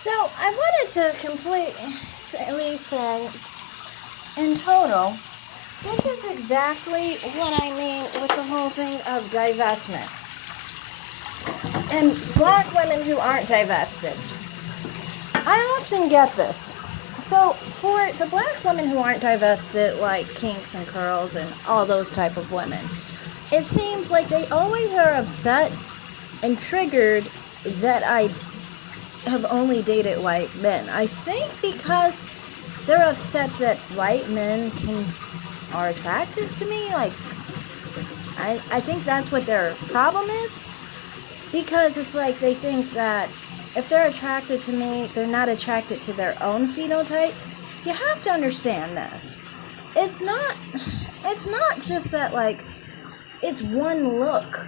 So I wanted to completely say, in total, this is exactly what I mean with the whole thing of divestment. And black women who aren't divested. I often get this. So for the black women who aren't divested, like kinks and curls and all those type of women, it seems like they always are upset and triggered that I have only dated white men. I think because they're upset that white men are attractive to me. Like, I think that's what their problem is. Because it's like they think that if they're attracted to me, they're not attracted to their own phenotype. You have to understand this. It's not just that, like, it's one look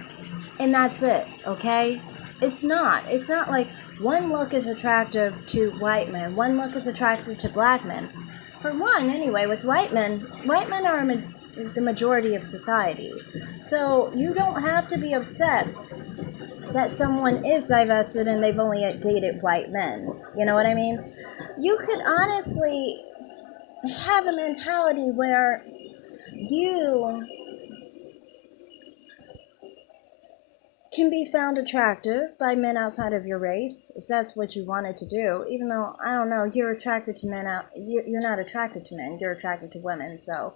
and that's it, okay? It's not like one look is attractive to white men, one look is attractive to black men. For one, anyway, with white men are the majority of society. So you don't have to be upset that someone is divested and they've only dated white men. You know what I mean? You could honestly have a mentality where you can be found attractive by men outside of your race, if that's what you wanted to do. Even though, I don't know, you're attracted to men you're not attracted to men, you're attracted to women. So,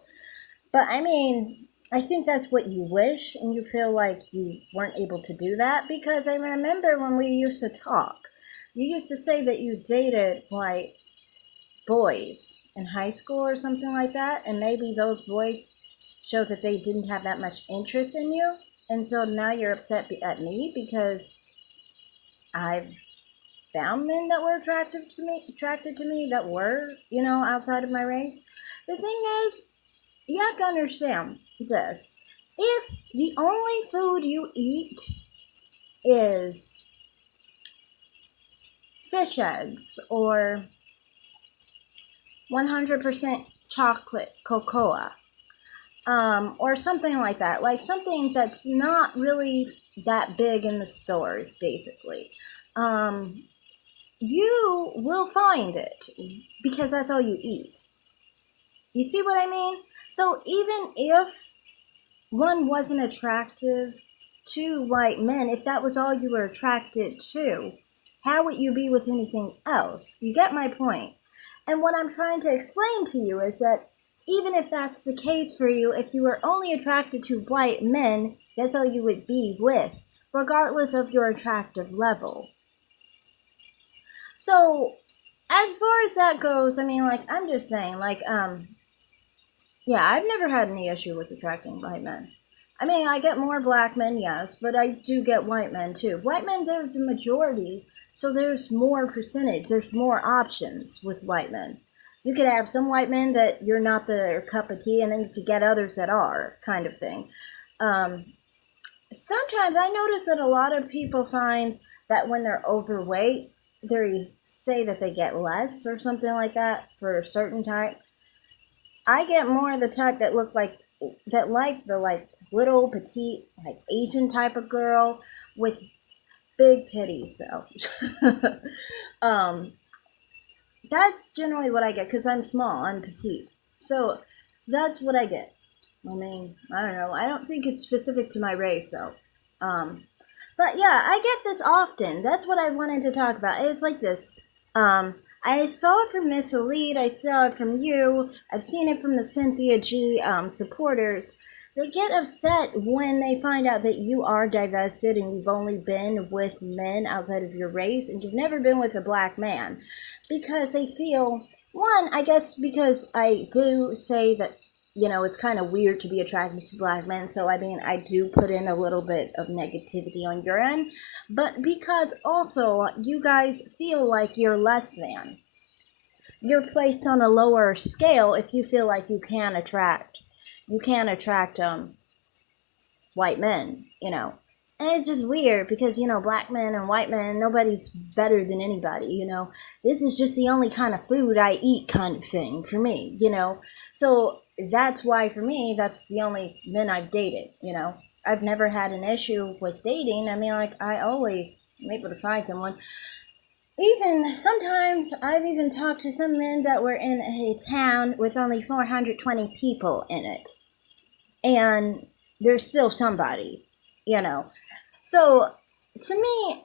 but I mean, I think that's what you wish, and you feel like you weren't able to do that. Because I remember when we used to talk, you used to say that you dated like boys in high school or something like that, and maybe those boys showed that they didn't have that much interest in you. And so now you're upset at me because I've found men that were attracted to me that were, outside of my race. The thing is, you have to understand this. If the only food you eat is fish eggs or 100% chocolate cocoa, or something like that, like something that's not really that big in the stores, basically, you will find it because that's all you eat. You see what I mean? So even if one wasn't attractive to white men, if that was all you were attracted to, how would you be with anything else? You get my point. And what I'm trying to explain to you is that even if that's the case for you, if you were only attracted to white men, that's all you would be with, regardless of your attractive level. So, as far as that goes, I mean, like, I'm just saying, like, yeah, I've never had any issue with attracting white men. I mean, I get more black men, yes, but I do get white men, too. White men, there's a majority, so there's more percentage, there's more options with white men. You could have some white men that you're not their cup of tea, and then you could get others that are, kind of thing. Sometimes I notice that a lot of people find that when they're overweight, they say that they get less or something like that for a certain type. I get more of the type that look like the little petite, like Asian type of girl with big titties. So that's generally what I get because I'm small, I'm petite. So that's what I get. I mean, I don't know. I don't think it's specific to my race though. But yeah, I get this often. That's what I wanted to talk about. It's like this. I saw it from Miss Elite. I saw it from you. I've seen it from the Cynthia G supporters. They get upset when they find out that you are divested and you've only been with men outside of your race and you've never been with a black man. Because they feel, one, I guess because I do say that, it's kind of weird to be attracted to black men. So, I mean, I do put in a little bit of negativity on your end. But because also you guys feel like you're less than. You're placed on a lower scale if you feel like you can't attract white men, And it's just weird because, black men and white men, nobody's better than anybody, This is just the only kind of food I eat kind of thing for me, So that's why for me, that's the only men I've dated, I've never had an issue with dating. I mean, like, I always am able to find someone. even sometimes I've even talked to some men that were in a town with only 420 people in it, and there's still somebody, you know. So to me,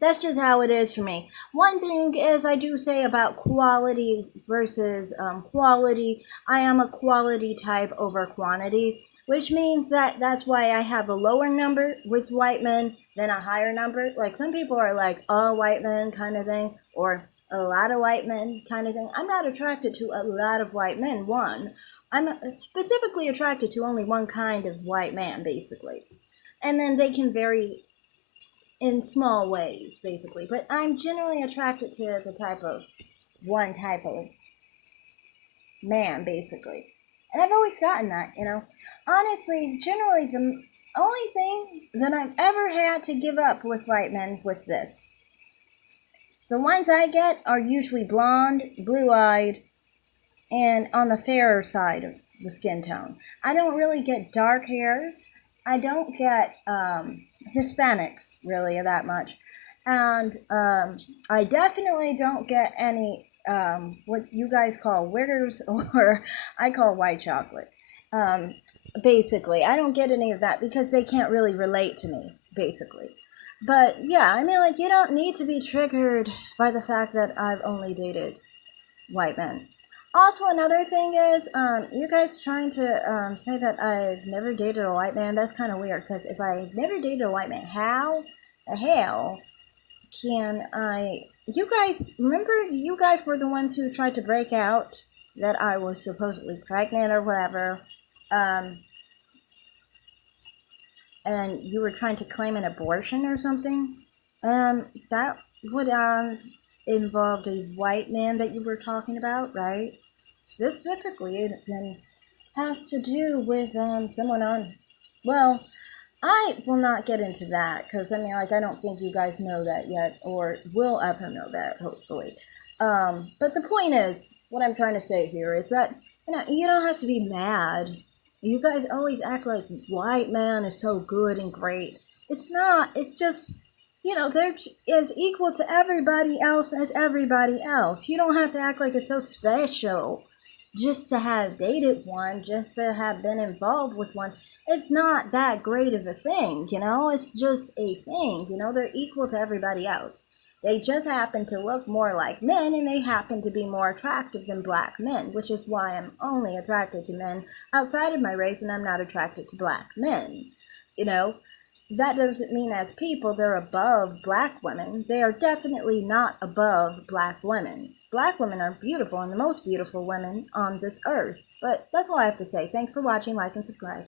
that's just how it is for me. One thing is, I do say about quality versus quality. I am a quality type over quantity, which means that that's why I have a lower number with white men than a higher number. Like some people are like all white men kind of thing, or a lot of white men kind of thing. I'm not attracted to a lot of white men. One, I'm specifically attracted to only one kind of white man, basically. And then they can vary in small ways, basically. But I'm generally attracted to the type of one type of man, basically. And I've always gotten that. Honestly, generally, the only thing that I've ever had to give up with white men was this. The ones I get are usually blonde, blue eyed, and on the fairer side of the skin tone. I don't really get dark hairs. I don't get Hispanics really that much. And I definitely don't get any what you guys call wiggers or I call white chocolate. Um, basically, I don't get any of that because they can't really relate to me, basically. But yeah, I mean, like, you don't need to be triggered by the fact that I've only dated white men. Also, another thing is, you guys trying to say that I've never dated a white man. That's kind of weird, because if I never dated a white man, how the hell can I? You guys, remember you guys were the ones who tried to break out that I was supposedly pregnant or whatever, um, and you were trying to claim an abortion or something. That would involved a white man that you were talking about, right? Specifically, it then has to do with someone on. Well, I will not get into that because I mean, like, I don't think you guys know that yet, or will ever know that, hopefully. But the point is, what I'm trying to say here is that you don't have to be mad. You guys always act like white man is so good and great. It's not. It's just they're as equal to everybody else as everybody else. You don't have to act like it's so special just to have dated one, just to have been involved with one. It's not that great of a thing. It's just a thing. They're equal to everybody else. They just happen to look more like men, and they happen to be more attractive than black men, which is why I'm only attracted to men outside of my race, and I'm not attracted to black men. You know, that doesn't mean as people they're above black women. They are definitely not above black women. Black women are beautiful and the most beautiful women on this earth. But that's all I have to say. Thanks for watching, like, and subscribe.